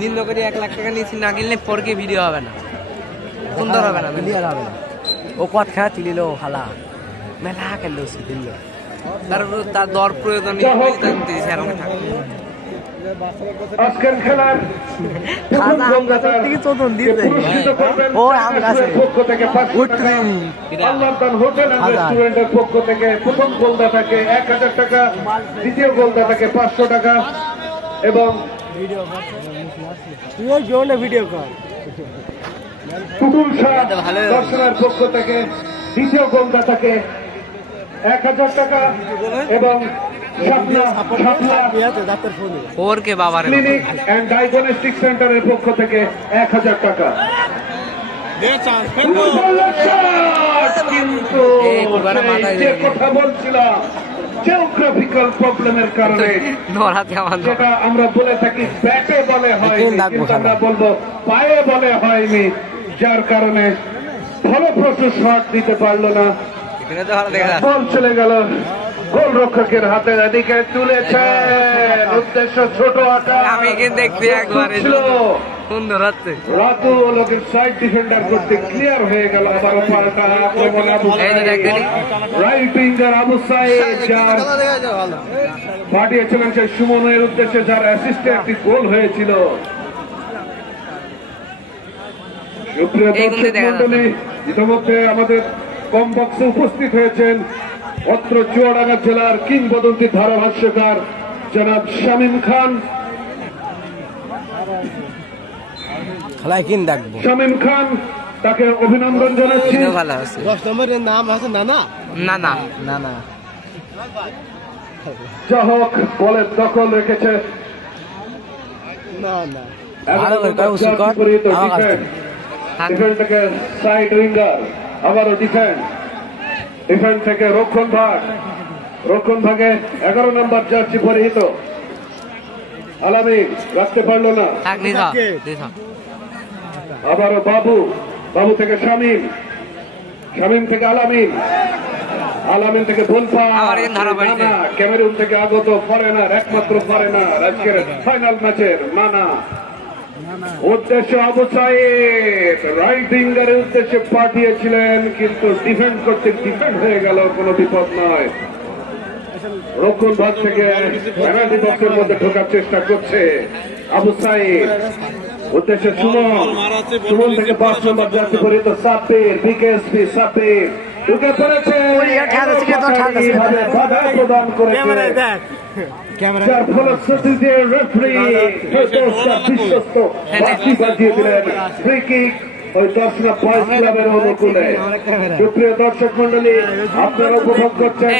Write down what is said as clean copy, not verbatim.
নিম্ন করে 1 লাখ টাকা নিয়েছি, না কিনলে পরকে ভিডিও হবে না, সুন্দর হবে না, ক্লিয়ার হবে না। ও কত খেলা তুলিল খালা মেলা খেললো দিল, তার দর প্রয়োজন আজকের খেলার পক্ষ থেকে পক্ষ থেকে প্রথম গোলদাতাকে 1000 টাকা, দ্বিতীয় গোলদাতাকে 500 টাকা এবং ভিডিও কর টুটুল শাহ দর্শনের পক্ষ থেকে দ্বিতীয় গোলদাতাকে 1000 টাকা এবং ক্লিনিক এন্ড ডায়াগনস্টিক সেন্টারের পক্ষ থেকে 1000 টাকা। কিন্তু যে কথা বলছিলাম জিওগ্রাফিক্যাল প্রবলেমের কারণে যেটা আমরা বলে থাকি ব্যাটে বলে হয়নি, কিন্তু আমরা বলবো পায়ে বলে হয়নি, যার কারণে ফলপ্রসূ শট দিতে পারলো না, বল চলে গেল গোলরক্ষকের হাতে। এদিকে তুলেছেন, উদ্দেশ্য ছোট আকার, আমি দেখতে একবারে সুন্দর হচ্ছে, রাতু লোকের সাইড ডিফেন্ডার করতে ক্লিয়ার হয়ে গেল। আবার পাল্টা আক্রমণ রাইট উইঙ্গার আবু সাইদ, যার পাঠিয়েছিলেন সেই সুমনের উদ্দেশ্যে, যার অ্যাসিস্টে একটি গোল হয়েছিল। সুপ্রিয় দর্শক মন্ডলী, ইতিমধ্যে আমাদের কম বক্সে উপস্থিত হয়েছেন অত্র চুয়াডাঙ্গা জেলার কিংবদন্তি ধারাভাষ্যকার জনাব শামীম খান। শামীম খান, তাকে অভিনন্দন জানাচ্ছি। 10 নম্বরের নাম আছে নানা নানা নানা। যা হোক, বলের দখল রেখেছে ডিফেন্ড থেকে সাইড উইঙ্গার, আবারও ডিফেন্ড থেকে রক্ষণ ভাগে 11 নম্বর জার্সি পরিহিত আলামিন রাখতে পারল না। আবারও বাবু থেকে শামীম থেকে আলামিন থেকে ভুলফা, ক্যামেরুন থেকে আগত ফরেনার, একমাত্র ফরেনার আজকের ফাইনাল ম্যাচের মানা। উদ্দেশ্য আবু সাইদ রাইট উইঙ্গারের উদ্দেশ্যে পাঠিয়েছিলেন, কিন্তু ডিফেন্ড হয়ে গেল, কোনো বিপদ নয়। রক্ষণ ভাগ থেকে পেনাল্টি বক্সের মধ্যে ঢোকার চেষ্টা করছে আবু সাইদ। উদ্দেশ্যে সুমন থেকে 5 নম্বর জার্সি পরিহিত সাব্বির, বিকেএসপি সাব্বির ঢুকে পড়েছে, বাধা প্রদান করেছে, যার ফলশ্রুতিতে রেফারি বিশ্বস্ত বাজি বাজিয়ে দিলেন ফ্রি কিক ওই দর্শনা বয়েজ ক্লাবের অনুকূলে। সুপ্রিয় দর্শক মন্ডলী, আপনারা উপভোগ করছেন